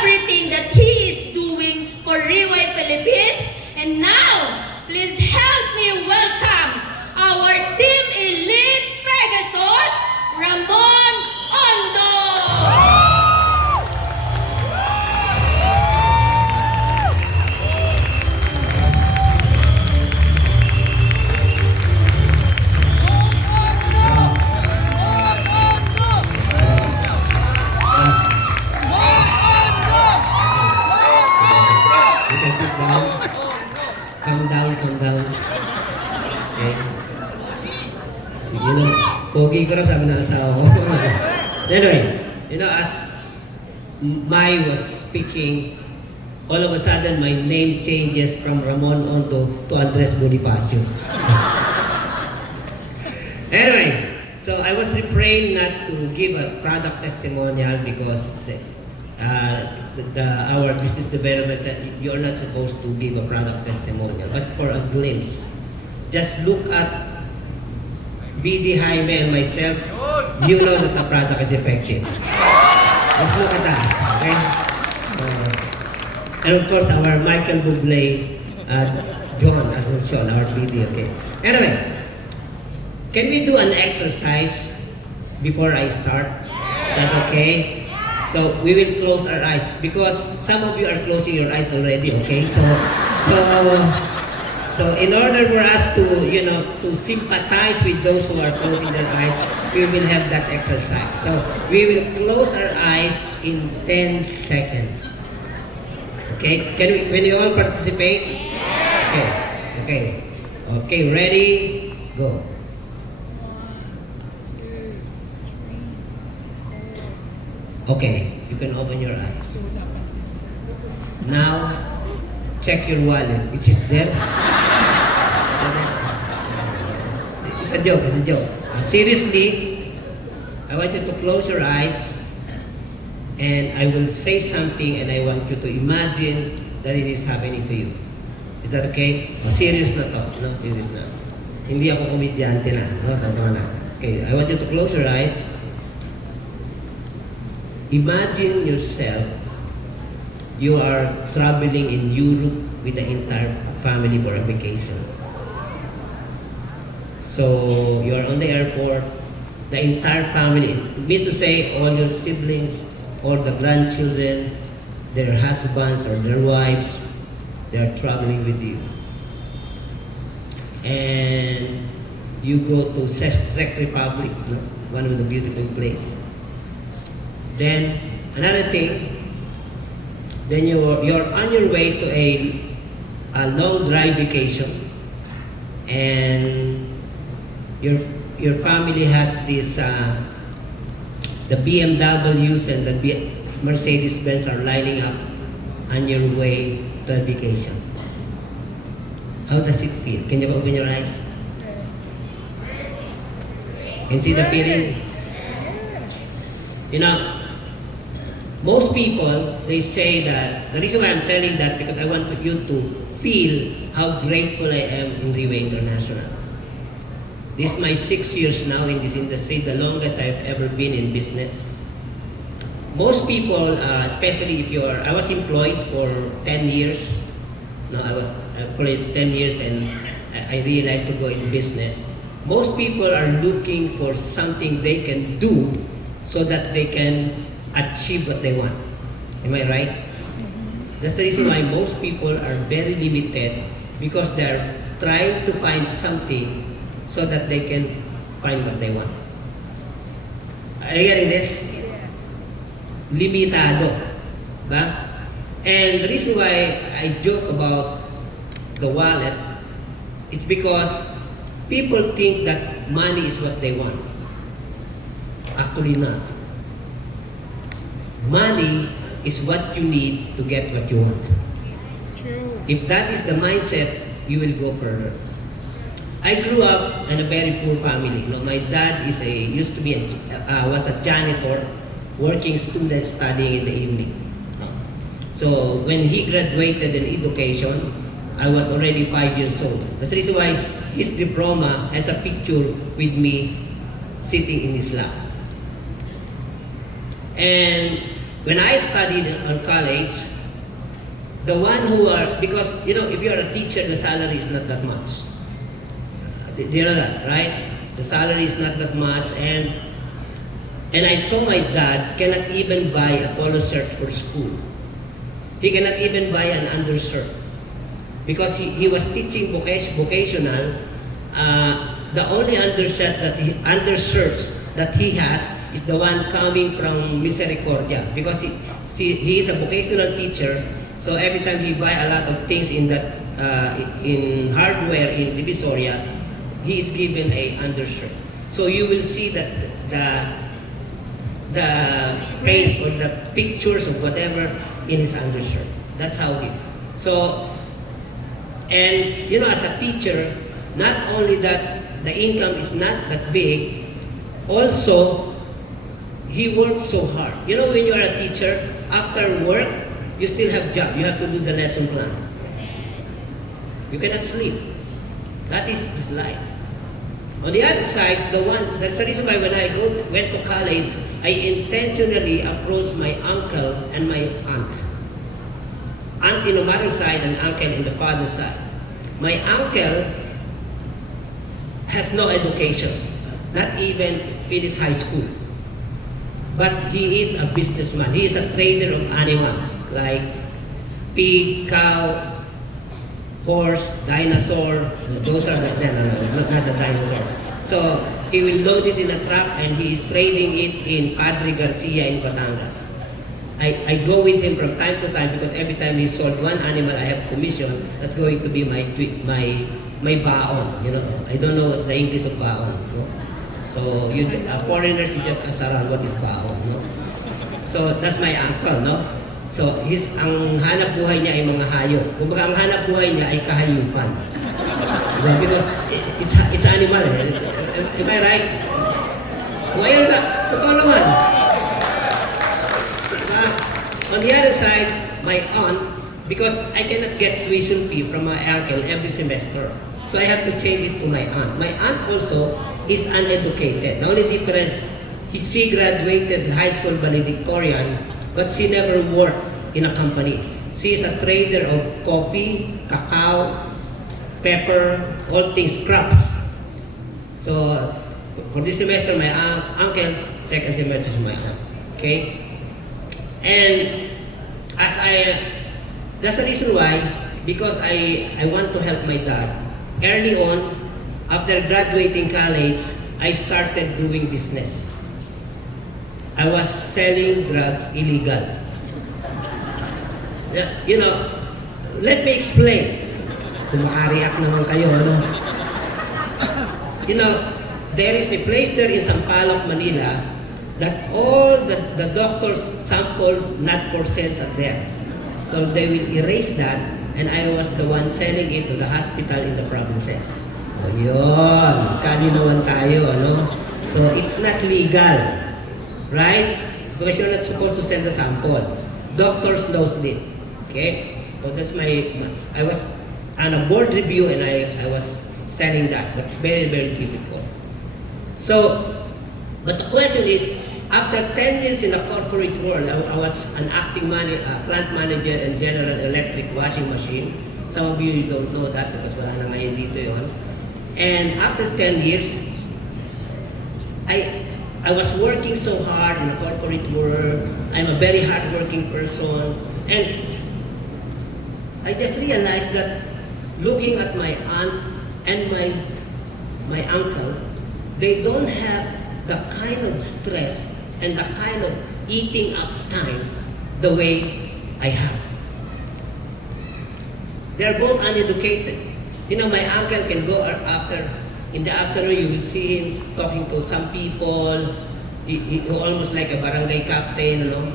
everything that he is doing for Riway Philippines. And now, please help me welcome our Team Elite Pegasus, Ramon, Ondo. Calm down. Okay. You know, pogi ko raw sabi ng asawa ko. Anyway, you know, as Mai was speaking, all of a sudden my name changes from Ramon Ondo to Andres Bonifacio. Anyway, so I was refrained not to give a product testimonial because our business development said you're not supposed to give a product testimonial. As for a glimpse, just look at BD Jaime and myself, you know that the product is effective. Just look at us, okay? And of course, our Michael Bublé, John Asuncion, our BD, okay? Anyway, can we do an exercise before I start? Is that okay? So we will close our eyes because some of you are closing your eyes already, okay? So in order for us to, you know, to sympathize with those who are closing their eyes, we will have that exercise. So we will close our eyes in 10 seconds. Okay? Can you all participate? Okay, ready? Go. Okay, you can open your eyes. Now, check your wallet. Is it there? It's a joke, seriously, I want you to close your eyes and I will say something and I want you to imagine that it is happening to you. Is that okay? Serious na to. No, serious na. Hindi ako komedyante na. No, tama na. Okay, I want you to close your eyes. Imagine yourself, you are traveling in Europe with the entire family for a vacation. So, you are on the airport, the entire family, it means to say all your siblings, all the grandchildren, their husbands or their wives, they are traveling with you. And you go to Czech Republic, no? One of the beautiful places. Then, another thing, then you're on your way to a long drive vacation and your family has this, the BMWs and the Mercedes-Benz are lining up on your way to a vacation. How does it feel? Can you open your eyes? Can you see the feeling? You know, most people, they say that, the reason why I'm telling that, because I want you to feel how grateful I am in Riway International. This is my 6 years now in this industry, the longest I've ever been in business. Most people, especially if I was employed for 10 years. No, I was employed 10 years and I realized to go in business. Most people are looking for something they can do so that they can achieve what they want. Am I right? That's the reason why most people are very limited because they're trying to find something so that they can find what they want. Are you getting this? Yes. Limitado. Ba? And the reason why I joke about the wallet, it's because people think that money is what they want. Actually not. Money is what you need to get what you want. True. If that is the mindset, you will go further. I grew up in a very poor family. You know, my dad was a janitor, working student studying in the evening. So when he graduated in education, I was already 5 years old. That's the reason why his diploma has a picture with me sitting in his lap. And when I studied on college, the one who are, because you know, if you are a teacher, the salary is not that much. Do you know that, right? The salary is not that much, and I saw my dad cannot even buy a polo shirt for school. He cannot even buy an undershirt because he was teaching vocational. The only undershirts that he has is the one coming from Misericordia, because he is a vocational teacher. So every time he buy a lot of things in that in hardware in Divisoria, he is given a undershirt. So you will see that the paint or the pictures of whatever in his undershirt. That's how he. So, and you know, as a teacher, not only that the income is not that big, also he works so hard. You know, when you are a teacher, after work, you still have job. You have to do the lesson plan. You cannot sleep. That is his life. On the other side, that's the reason why when I went to college, I intentionally approached my uncle and my aunt. Aunt in the mother's side and uncle in the father's side. My uncle has no education, not even finished high school. But he is a businessman. He is a trader of animals like pig, cow, horse, dinosaur. Those are not the dinosaur. So he will load it in a truck and he is trading it in Padre Garcia in Batangas. I go with him from time to time because every time he sold one animal, I have commission. That's going to be my baon. You know, I don't know what's the English of baon. No? So foreigners, you just ask around what is baon. No? So that's my uncle. No. So ang hanap buhay niya ay mga hayop. Kumbaga ang hanap buhay niya ay kahayupan. Diba? Because it's animal. Am I right? Ngayon na, totoo naman. On the other side, my aunt, because I cannot get tuition fee from my uncle every semester, so I have to change it to my aunt. My aunt also is uneducated. The only difference, she graduated high school valedictorian, but she never worked in a company. She is a trader of coffee, cacao, pepper, all things, crops. So for this semester, my uncle, second semester is my aunt. Okay? And that's the reason why, because I want to help my dad. Early on, after graduating college, I started doing business. I was selling drugs illegal. You know, let me explain. Kung makareact naman kayo, ano? You know, there is a place there in Sampaloc, Manila, that all the doctors' sample not for sales are there. So they will erase that, and I was the one selling it to the hospital in the provinces. O yun, kalinawan tayo, ano? So it's not legal, right? Because you're not supposed to sell the sample. Doctors knows it, okay? So that's I was on a board review and I was selling that. That's very, very difficult. So, but the question is, after 10 years in the corporate world, I was an acting plant manager and General Electric washing machine. Some of you don't know that because wala na ngayon dito yun. And after 10 years, I was working so hard in the corporate world. I'm a very hardworking person. And I just realized that looking at my aunt and my uncle, they don't have the kind of stress and the kind of eating up time the way I have. They're both uneducated. You know, my uncle can go in the afternoon, you will see him talking to some people. He almost like a barangay captain, you know.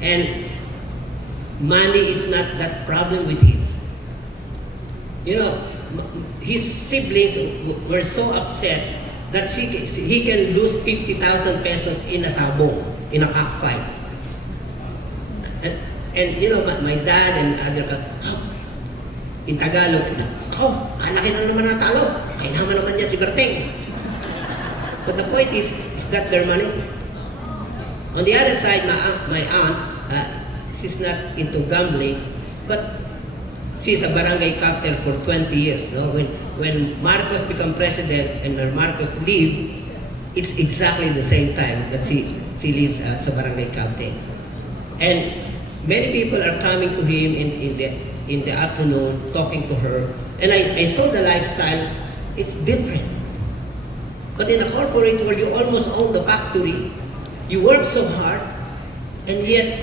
And money is not that problem with him. You know, his siblings were so upset that he can lose 50,000 pesos in a sabong, in a cockfight. And you know, my dad and other, in Tagalog, kalaki na naman natalo. Kailangan naman niya si Berteng. But the point is that their money. On the other side, my aunt, she's not into gambling, but she's a barangay captain for 20 years. No? When Marcos become president and Marcos leave, it's exactly the same time that she lives as a barangay captain. And many people are coming to him in the afternoon, talking to her. And I saw the lifestyle, it's different. But in a corporate world, you almost own the factory. You work so hard, and yet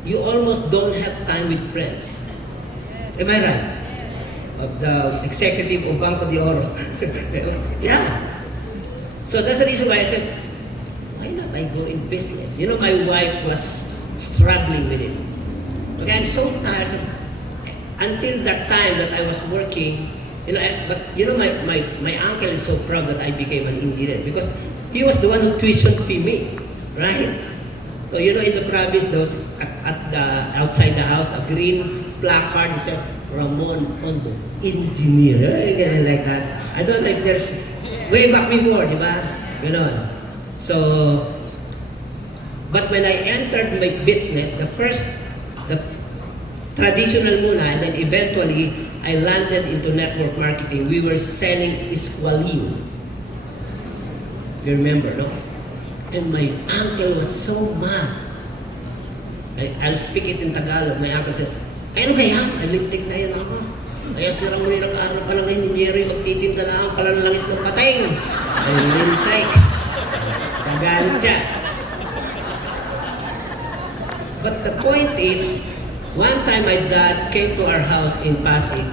you almost don't have time with friends. Am I right? Of the executive of Banco de Oro. Yeah. So that's the reason why I said, why not I go in business? You know, my wife was struggling with it. Okay, I'm so tired. Until that time that I was working, you know, but you know, my uncle is so proud that I became an engineer because he was the one who tuition fee me, right? So you know, in the province, those at the outside the house, a green placard that says Ramon Ondo, engineer, like that. I don't know if there's way back before, di ba? You know. So, but when I entered my business, the traditional muna, and then eventually I landed into network marketing. We were selling Esqualino. You remember, no? And my uncle was so mad. I'll speak it in Tagalog. My uncle says, ano kaya? Alimtik na yan ako. Kaya sirang muli nag-aaral pa lang ngayon, Jerry, magtitinda lang pala ng langis ng pateng. Alimtik. Nagalit siya. But the point is, one time my dad came to our house in Pasig,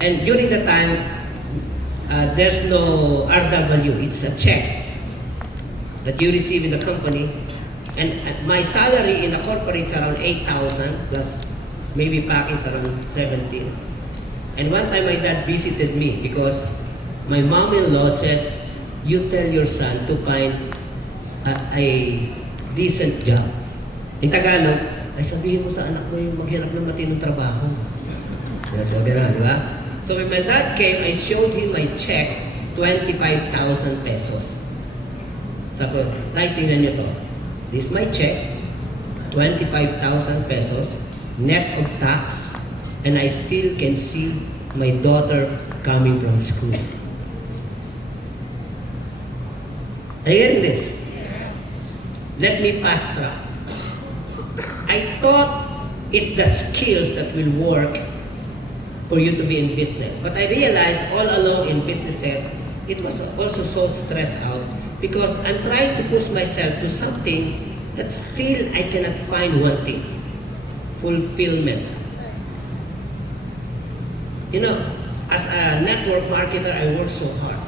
and during the time, there's no RW, it's a check that you receive in the company, and my salary in a corporate is around 8,000 plus maybe package around 17. And one time my dad visited me because my mom-in-law says, you tell your son to find a decent job. In Tagalog, ay sabihin mo sa anak mo yung maghanap ng matinong trabaho. So, gano'n, di ba? So when my dad came, I showed him my check, 25,000 pesos. Sabi ko, Tay, tingnan niyo to. This is my check, 25,000 pesos, net of tax, and I still can see my daughter coming from school. Are you getting this? Let me pass track. I thought it's the skills that will work for you to be in business. But I realized all along in businesses, it was also so stressed out because I'm trying to push myself to something that still I cannot find one thing. Fulfillment. You know, as a network marketer, I work so hard.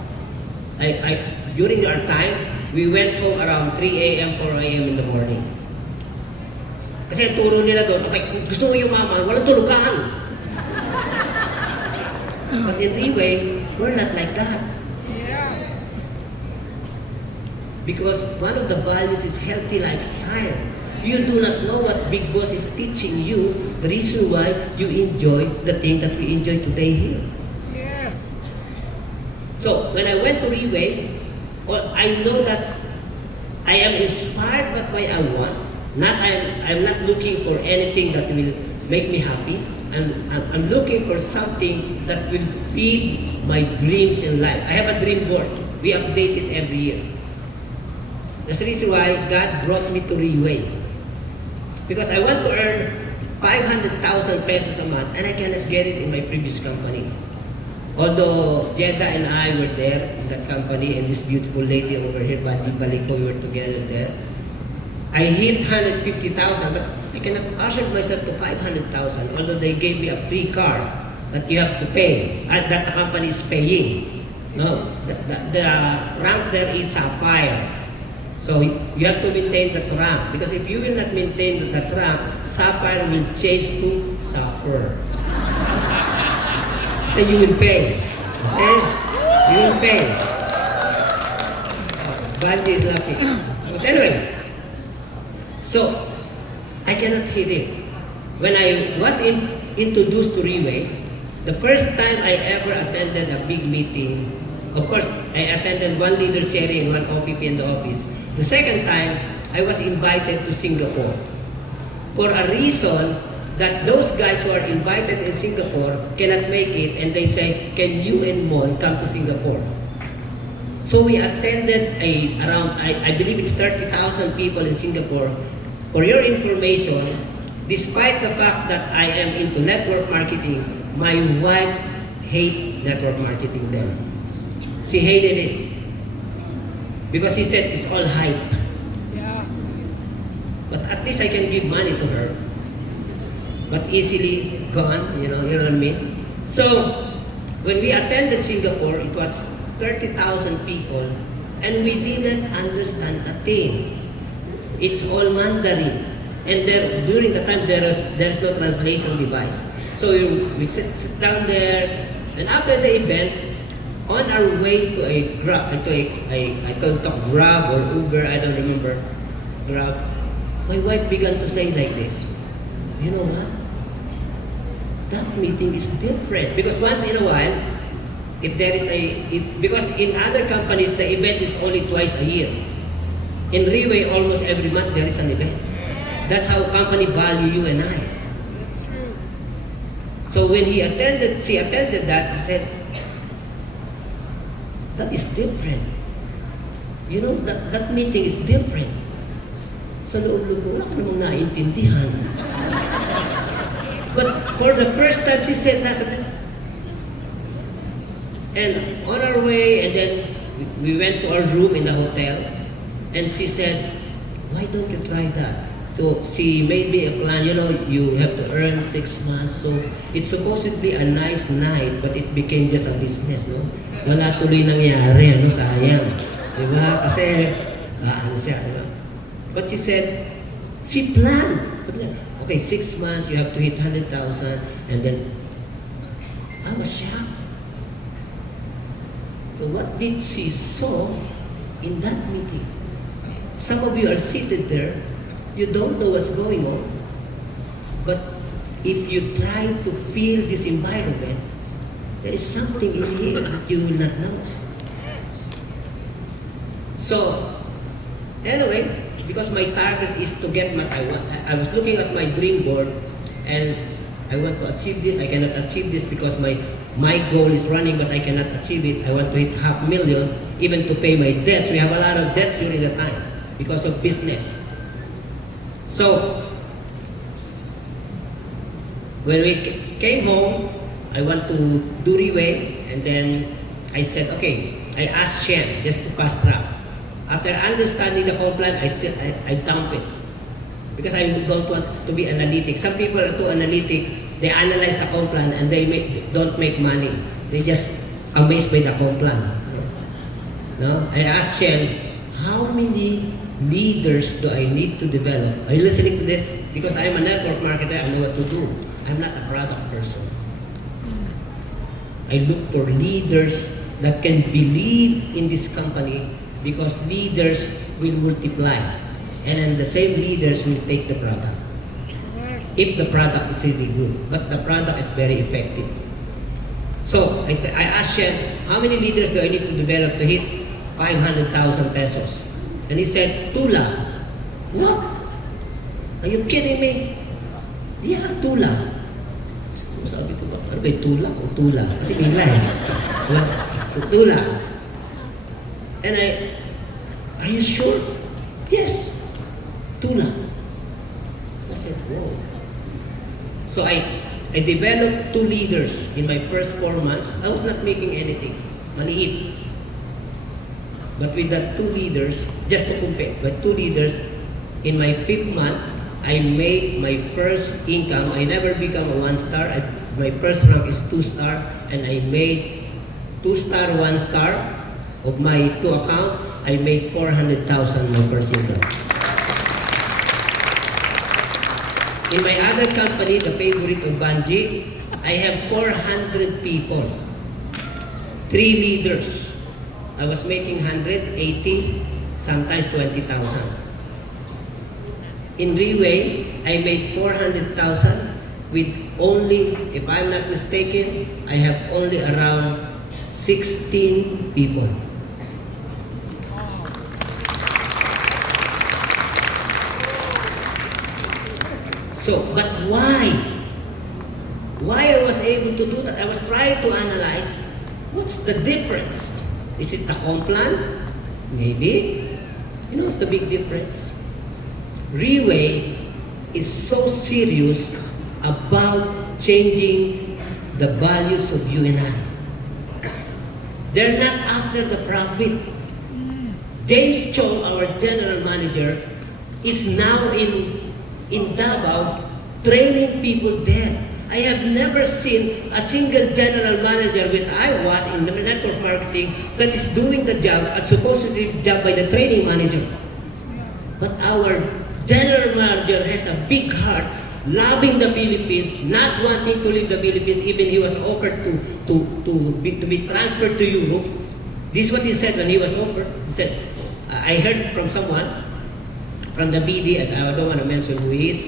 During our time, we went home around 3 a.m., 4 a.m. in the morning. Kasi turo nila doon, okay, kung gusto mo yumaman, walang tulugan. But in Riway, we're not like that. Because one of the values is healthy lifestyle. You do not know what Big Boss is teaching you, the reason why you enjoy the thing that we enjoy today here. Yes. So, when I went to Riway, well, I know that I am inspired by what I want. I'm not looking for anything that will make me happy. I'm looking for something that will feed my dreams in life. I have a dream board. We update it every year. That's the reason why God brought me to Riway. Because I want to earn 500,000 pesos a month and I cannot get it in my previous company. Although Jeddah and I were there in that company and this beautiful lady over here, Baji Baliko, we were together there. I hit 150,000, but I cannot usher myself to 500,000, although they gave me a free car that you have to pay, and that the company is paying. No, the rank there is Sapphire. So you have to maintain that rank, because if you will not maintain that rank, Sapphire will change to Sapphire. So you will pay. Okay? You will pay. Banji is laughing. But anyway, so I cannot hit it. When I was introduced to Riway, the first time I ever attended a big meeting, of course, I attended one leader sharing, one OPP in the office. The second time, I was invited to Singapore for a reason that those guys who are invited in Singapore cannot make it, and they say, can you and Mon come to Singapore? So we attended around, I believe it's 30,000 people in Singapore. For your information, despite the fact that I am into network marketing, my wife hated network marketing then. She hated it. Because she said it's all hype. Yeah. But at least I can give money to her. But easily gone, you know what I mean? So, when we attended Singapore, it was 30,000 people, and we didn't understand a thing. It's all Mandarin. And during the time, there's no translation device. So we sit down there, and after the event, on our way to a Grab, I don't talk Grab or Uber, I don't remember, Grab, my wife began to say like this, you know what? That meeting is different. Because once in a while, if there is because in other companies, the event is only twice a year. In Riway, almost every month there is an event. That's how company value you and I. That's true. So when she attended that, she said, that is different. You know, that meeting is different. Sa loob-loob ko, wala ka namang naiintindihan. But for the first time, she said that. And on our way, and then we went to our room in the hotel, and she said, why don't you try that? So she made me a plan, you know, you have to earn 6 months. So it's supposedly a nice night, but it became just a business, no? Wala tuloy nangyari, ano, sayang. Diba? Kasi, ano siya, diba? But she said, she planned. Okay, 6 months, you have to hit 100,000, and then, I was shocked. So what did she saw in that meeting? Some of you are seated there, you don't know what's going on, but if you try to feel this environment, there is something in here that you will not know. So, anyway, because my target is to get what I want. I was looking at my dream board, and I want to achieve this. I cannot achieve this because my goal is running, but I cannot achieve it. I want to hit 500,000, even to pay my debts. We have a lot of debts during the time because of business. So, when we came home, I want to do Riway, and then I said, okay, I asked Shen just to fast track. After understanding the whole plan, I dump it. Because I don't want to be analytic. Some people are too analytic. They analyze the whole plan and they don't make money. They just amazed by the whole plan. No? I asked Shen, how many leaders do I need to develop? Are you listening to this? Because I'm a network marketer, I know what to do. I'm not a product person. I look for leaders that can believe in this company, because leaders will multiply. And then the same leaders will take the product. If the product is really good, but the product is very effective. So, I asked Shen, how many leaders do I need to develop to hit 500,000 pesos? And he said, Tula. What? Are you kidding me? Yeah, Tula. Sabi ko ba, ano ba yung tulak o tula? Kasi bigla eh. Tula. And are you sure? Yes. Tula. I said, whoa. So I developed 2 leaders in my first 4 months. I was not making anything. Maliit. But with that 2 leaders, just to compare, but 2 leaders, in my 5th month, I made my first income. I never become a 1-star. My first rank is 2-star, and I made 2-star, 1-star. Of my 2 accounts, I made 400,000 my first income. In my other company, the favorite of Banji, I have 400 people, 3 leaders. I was making 180, sometimes 20,000. In Riway, I made 400,000 with only, if I'm not mistaken, I have only around 16 people. So, but why? Why I was able to do that? I was trying to analyze what's the difference. Is it the complan? Maybe. You know what's the big difference? Riway is so serious about changing the values of you and I. They're not after the profit. James Cho, our general manager, is now in Davao training people there. I have never seen a single general manager with I was in the network marketing that is doing the job at supposedly job by the training manager. But our general manager has a big heart, loving the Philippines, not wanting to leave the Philippines. Even he was offered to be transferred to Europe. This is what he said when he was offered. He said, I heard from someone, from the BD, and I don't want to mention who he is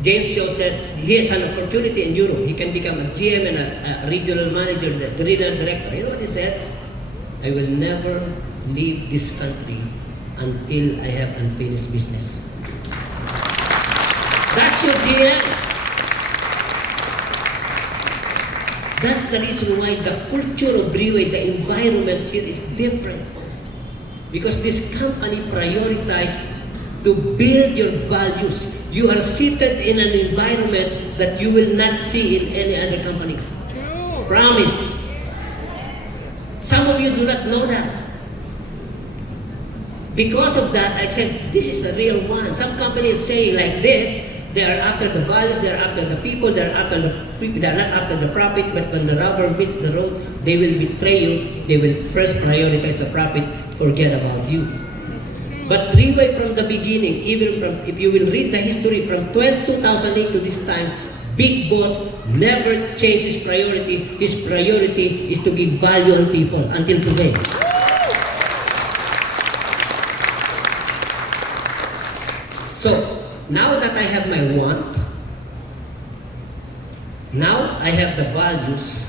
James Shaw said he has an opportunity in Europe. He can become a GM and a regional manager, the regional director. You know what he said? I will never leave this country until I have unfinished business. That's your GM. That's the reason why the culture of Riway, the environment here is different. Because this company prioritized to build your values. You are seated in an environment that you will not see in any other company. True. Promise. Some of you do not know that. Because of that, I said, this is a real one. Some companies say like this, they are after the values, they are after the people, they are after the people, they are not after the profit, but when the rubber meets the road, they will betray you. They will first prioritize the profit, forget about you. But Riway from the beginning, even from, if you will read the history from 2008 to this time, Big Boss never changed his priority. His priority is to give value on people until today. So, now that I have my want, now I have the values.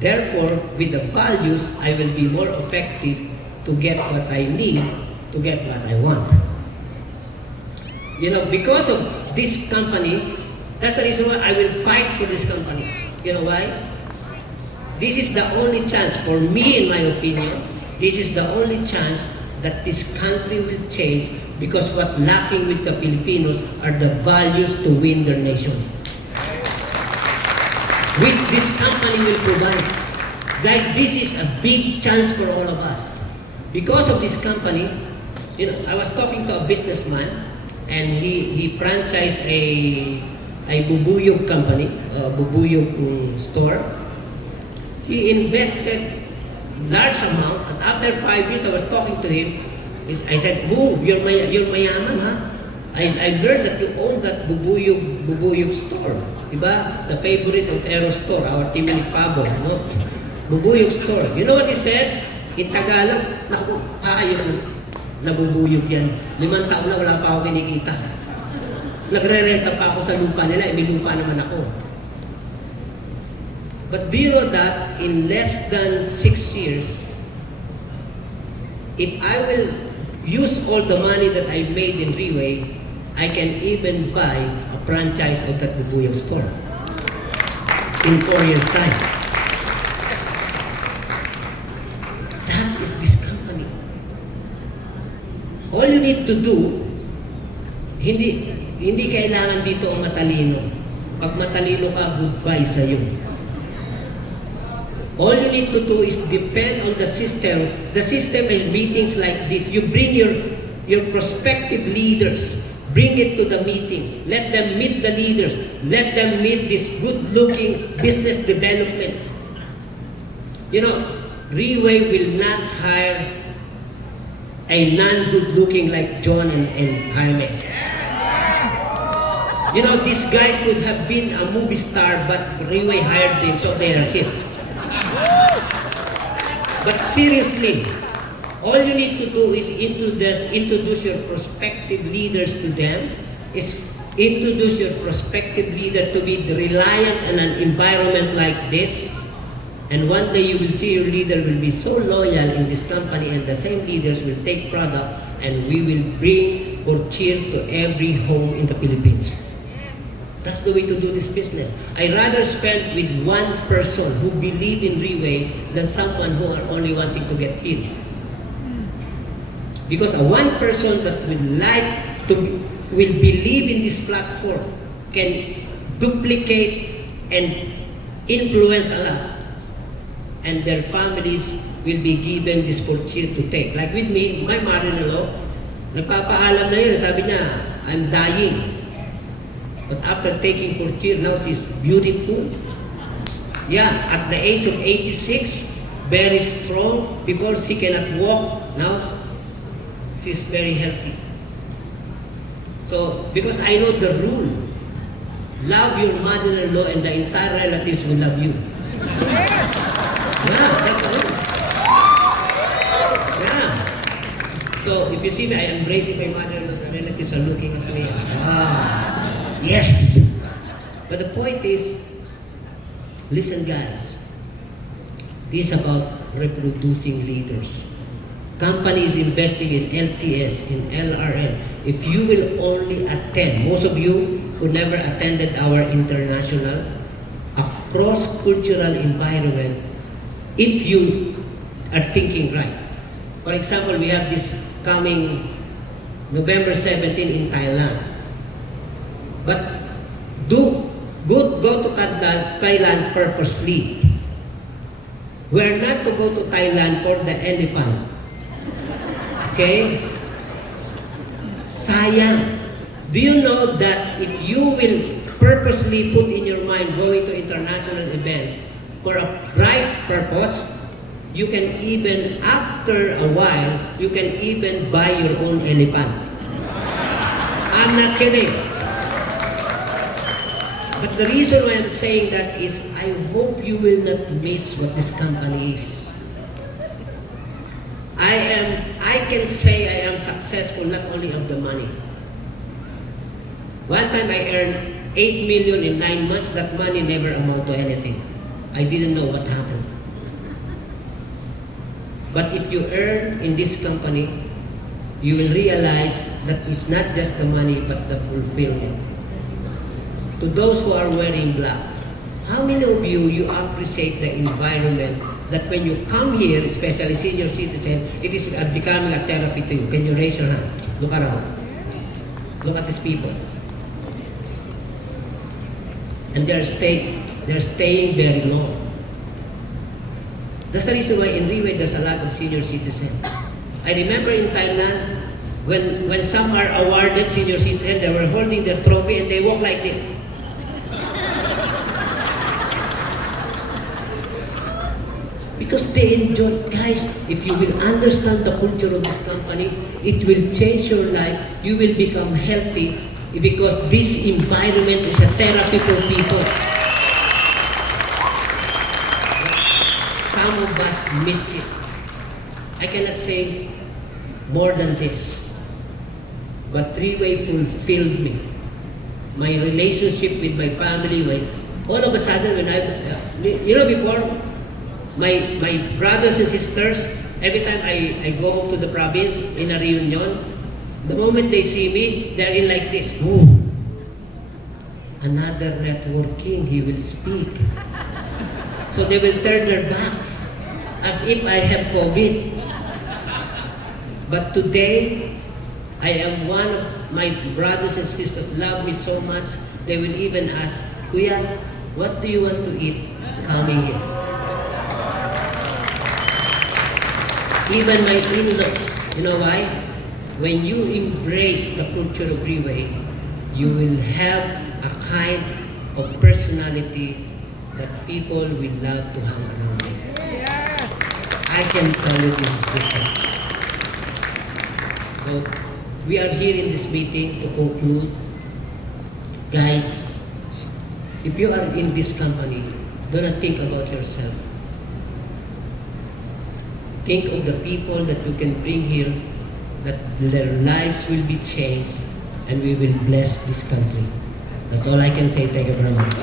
Therefore, with the values, I will be more effective to get what I need, to get what I want. You know, because of this company, that's the reason why I will fight for this company. You know why? This is the only chance, for me in my opinion, this is the only chance that this country will change, because what lacking with the Filipinos are the values to win their nation, which this company will provide. Guys, this is a big chance for all of us. Because of this company, you know, I was talking to a businessman, and he franchised a bubuyog company, a bubuyog store. He invested large amount, and after 5 years, I was talking to him. I said, "Oh, you're mayaman, ha? I learned that you own that bubuyog store, diba? The favorite of Aero store, our team in Pabo, no? Bubuyog store. You know what he said? In Tagalog, naku, ayun, nabubuyog yan. 5 taon na wala pa ako kinikita. Nagre-renta pa ako sa lupa nila, may lupa naman ako. But do you know that in less than 6 years, if I will use all the money that I made in Riway, I can even buy a franchise of that bubuyog store in 4 years' time. That is this company. All you need to do, hindi kailangan dito ang matalino. Pag matalino ka, goodbye sa'yo. All you need to do is depend on the system. The system is meetings like this. You bring your prospective leaders. Bring it to the meeting. Let them meet the leaders. Let them meet this good-looking business development. You know, Riway will not hire a non-good-looking like John and Jaime. You know, these guys could have been a movie star, but Riway hired them, so they are hit. But seriously, all you need to do is introduce your prospective leaders to them, is introduce your prospective leader to be reliant on an environment like this, and one day you will see your leader will be so loyal in this company, and the same leaders will take product, and we will bring bring Purtier to every home in the Philippines. That's the way to do this business. I rather spend with one person who believe in Riway than someone who are only wanting to get healed. Because a one person that will believe in this platform can duplicate and influence a lot, and their families will be given this Purtier to take. Like with me, my mother-in-law, nagpapaalam na yun, sabi niya, I'm dying. But after taking Purtier, now she's beautiful. Yeah, at the age of 86, very strong. Before she cannot walk, now she's very healthy. So, because I know the rule, love your mother-in-law and the entire relatives will love you. Yeah, that's the rule. Yeah. So, if you see me, I am embracing my mother-in-law, the relatives are looking at me. Yes! But the point is, listen guys, this is about reproducing leaders. Companies investing in LTS, in LRM. If you will only attend, most of you who never attended our international, a cross-cultural environment, if you are thinking right. For example, we have this coming November 17 in Thailand. But go to Thailand purposely. We're not to go to Thailand for the elephant. Okay? Sayang. Do you know that if you will purposely put in your mind going to international event for a bright purpose, you can even, after a while, you can even buy your own elephant. I'm not kidding. But the reason why I'm saying that is, I hope you will not miss what this company is. I can say I am successful not only of the money. One time I earned 8 million in 9 months, that money never amount to anything. I didn't know what happened. But if you earn in this company, you will realize that it's not just the money, but the fulfillment. To those who are wearing black, how many of you appreciate the environment that when you come here, especially senior citizen, it is becoming a therapy to you? Can you raise your hand? Look around. Look at these people. And they're staying very long. That's the reason why in Riway there's a lot of senior citizens. I remember in Thailand, when some are awarded senior citizen, they were holding their trophy and they walk like this. Because they enjoy, guys, if you will understand the culture of this company, it will change your life. You will become healthy because this environment is a therapy for people. Some of us miss it. I cannot say more than this. But Riway fulfilled me. My relationship with my family, all of a sudden when before, my brothers and sisters, every time I go home to the province in a reunion, the moment they see me, they're in like this. Oh, another networking, he will speak. So they will turn their backs as if I have COVID. But today, I am one of my brothers and sisters love me so much, they will even ask, Kuya, what do you want to eat coming here? Even my in-laws, you know why? When you embrace the culture of Riway, you will have a kind of personality that people will love to hang around you. Yes. I can tell you this is different. So, we are here in this meeting to conclude. Guys, if you are in this company, do not think about yourself. Think of the people that you can bring here, that their lives will be changed, and we will bless this country. That's all I can say. Thank you very much.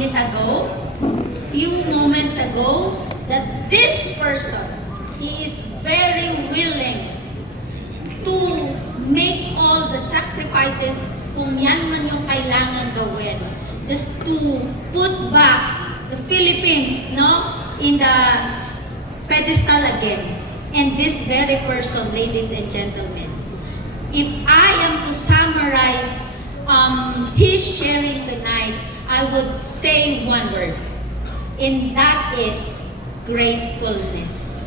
minute ago, few moments ago, that this person, he is very willing to make all the sacrifices kung yan man yung kailangan gawin, just to put back the Philippines, no, in the pedestal again. And this very person, ladies and gentlemen, if I am to summarize his sharing tonight, I would say one word, and that is gratefulness.